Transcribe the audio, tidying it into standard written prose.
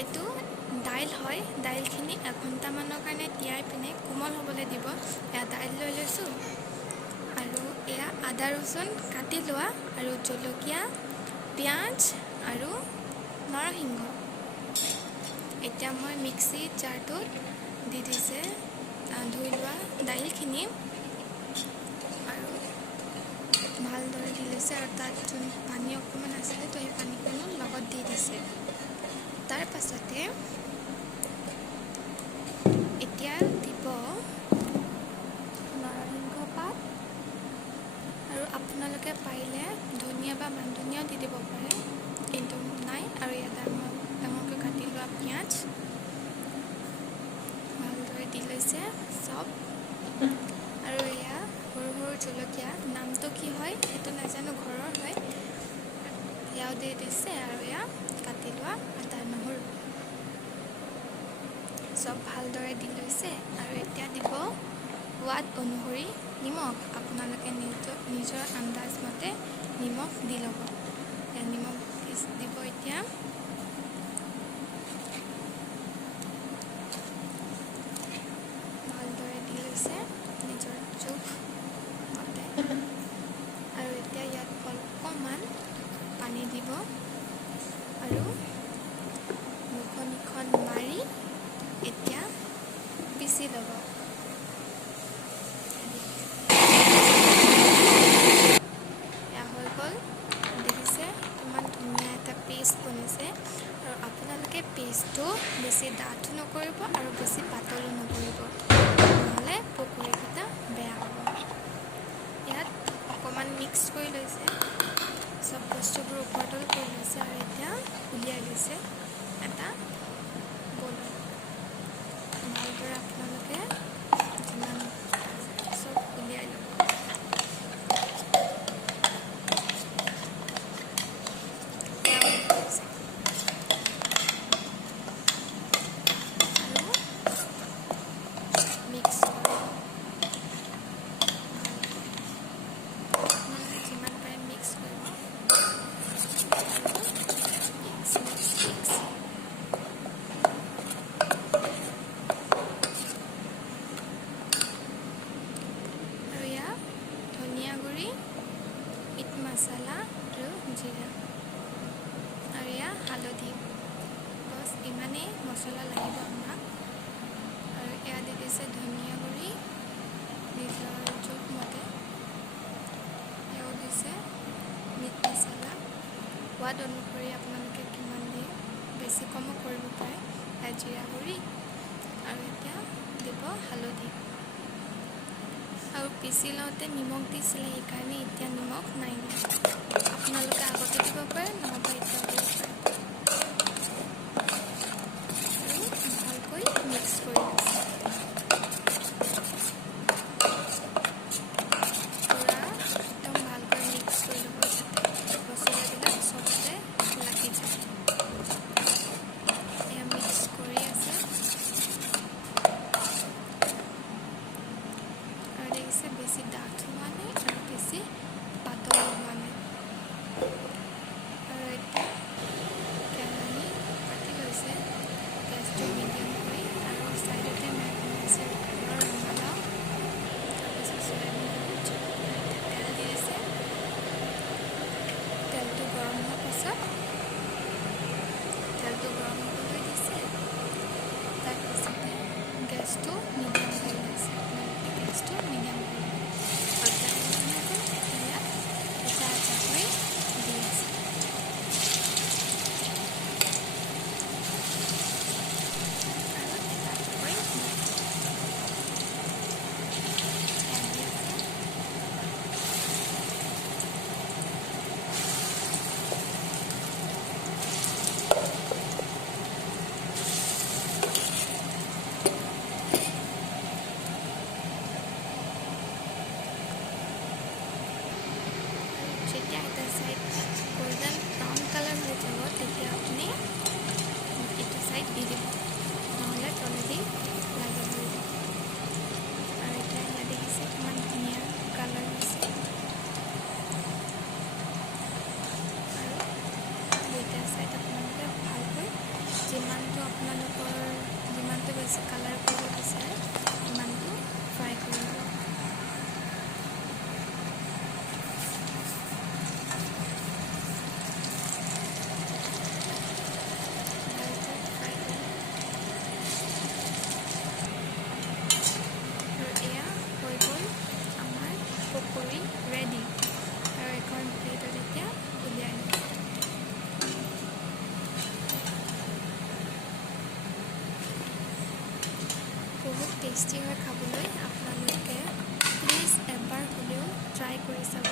এইটো দাইল হয়। দাইলখিনি এঘণ্টামানৰ কাৰণে তিয়াই পিনে কোমল হ'বলৈ দিব। এয়া দাইল লৈ লৈছোঁ আৰু এয়া আদা ৰচুন কাটি লোৱা আৰু জলকীয়া, পিঁয়াজ আৰু নৰসিংহ। এতিয়া মই মিক্সি জাৰটোত দি দিছে ধুই লোৱা দাইলখিনি আৰু ভালদৰে দি লৈছে আৰু তাত যোন পানী অকণমান আছিলে তো সেই পানীখিনিও লগত দি দিছে। তাৰ পাছতে এতিয়া দিব নৰসিংহ পাত আৰু আপোনালোকে পাৰিলে ধনিয়া বা মান ধনিয়াও দি দিব পাৰে, কিন্তু নাই। আৰু ইয়াত ডাঙৰকৈ কাটি লোৱা পিঁয়াজ ভালদৰে দি লৈছে চব। আৰু এয়া সৰু সৰু জলকীয়া, নামটো কি হয় সেইটো নাজানো, ঘৰৰ হয়। এয়াও দি দিছে আৰু এয়া কাটি লোৱা আদা নহৰু চব ভালদৰে দি লৈছে। আৰু এতিয়া দিব সোৱাদ অনুসৰি নিমখ। আপোনালোকে নিজৰ আন্দাজ মতে নিমখ দি ল'ব। নিমখ দিব এতিয়া। ভালদৰে দি লৈছে নিজৰ জোখ মতে। আৰু এতিয়া ইয়াত অকণমান পানী দিব আৰু মুখনিখন মাৰি এতিয়া পিচি ল'ব। এয়া হৈ গ'ল। দেখিছে কিমান ধুনীয়া এটা পেষ্ট বনিছে। আৰু আপোনালোকে পেষ্টটো বেছি ডাঠো নকৰিব আৰু বেছি পাতলো নকৰিব, নহ'লে পকৰীকেইটা বেয়া হ'ব। ইয়াত অকণমান মিক্স কৰি লৈছে, চব বস্তুবোৰ ওপৰতল কৰি লৈছে আৰু এতিয়া উলিয়াই লৈছে এটা বলত। ভালদৰে আপোনালোকে যিমান চব উলিয়াই ল'ব। এয়া উলিয়াই লৈছে আৰু মিক্স কৰিব ভালকৈ। আপোনালোকে যিমান পাৰে মিক্স কৰিব আৰু মিক্স। আৰু এয়া ধনিয়া গুড়ি, মিট মছলা আৰু জিৰা আৰু এয়া হালধি। বছ ইমানেই মছলা লাগিব আমাক। আৰু এয়া দি দিছে ধনিয়া গুড়ি নিজৰ জোখমতে। এয়াও দিছে মিট মছলা সোৱাদ অনুসৰি আপোনালোকে কিমান দিয়ে, বেছি কমো কৰিব পাৰে। জিৰা গুড়ি আৰু এতিয়া দিব হালধি। আৰু পিচি লওঁতে নিমখ দিছিলে, সেইকাৰণে এতিয়া নিমখ নাই দিয়া। আপোনালোকে আগতে দিব পাৰে, নহ'বা এতিয়াও দিব পাৰে। আৰু ভালকৈ মিক্স কৰি লৈছে। পূৰা একদম ভালকৈ মিক্স কৰি ল'ব যাতে মছলাবিলাক চবতে লাগি যায়। এয়া মিক্স কৰি আছে আৰু দেখিছে বেছি ডাঠ হোৱা নাই আৰু বেছি পাতলো হোৱা নাই। আৰু এতিয়া কেৰাহী পাতি লৈছে, গেছটো মিডিয়াম কৰি, আৰু ছাইডতে বনাইছে ঘৰৰ ৰঙালাও, তাৰপিছত চয়াবিন আৰু এতিয়া তেল দি দিছে। তেলটো গৰম হোৱাৰ পাছত হ'বলৈ দিছে। তাৰপিছতে গেছটো মিডিয়াম কৰি লৈছে। আপোনালোকে গেছটো মিডিয়াম কৰি ল'ব। আৰু তেল গৰম হৈ গ'ল, এতিয়া ইয়াত এটা এটাকৈ দি আছে। আৰু এটা এটাকৈ দি আছে। এয়া দি আছে। বেছি কালাৰ কৰিব বিচাৰে ইমানটো ফ্ৰাই কৰিব। ভালকৈ ফ্ৰাই কৰি আৰু এয়া হৈ গ'ল আমাৰ পকৰি ৰেডি। আৰু এখন প্লেটত এতিয়া উলিয়াই লওঁ। বহুত টেষ্টি হয় খাবলৈ। আপোনালোকে প্লিজ এবাৰ হ'লেও ট্ৰাই কৰি চাব।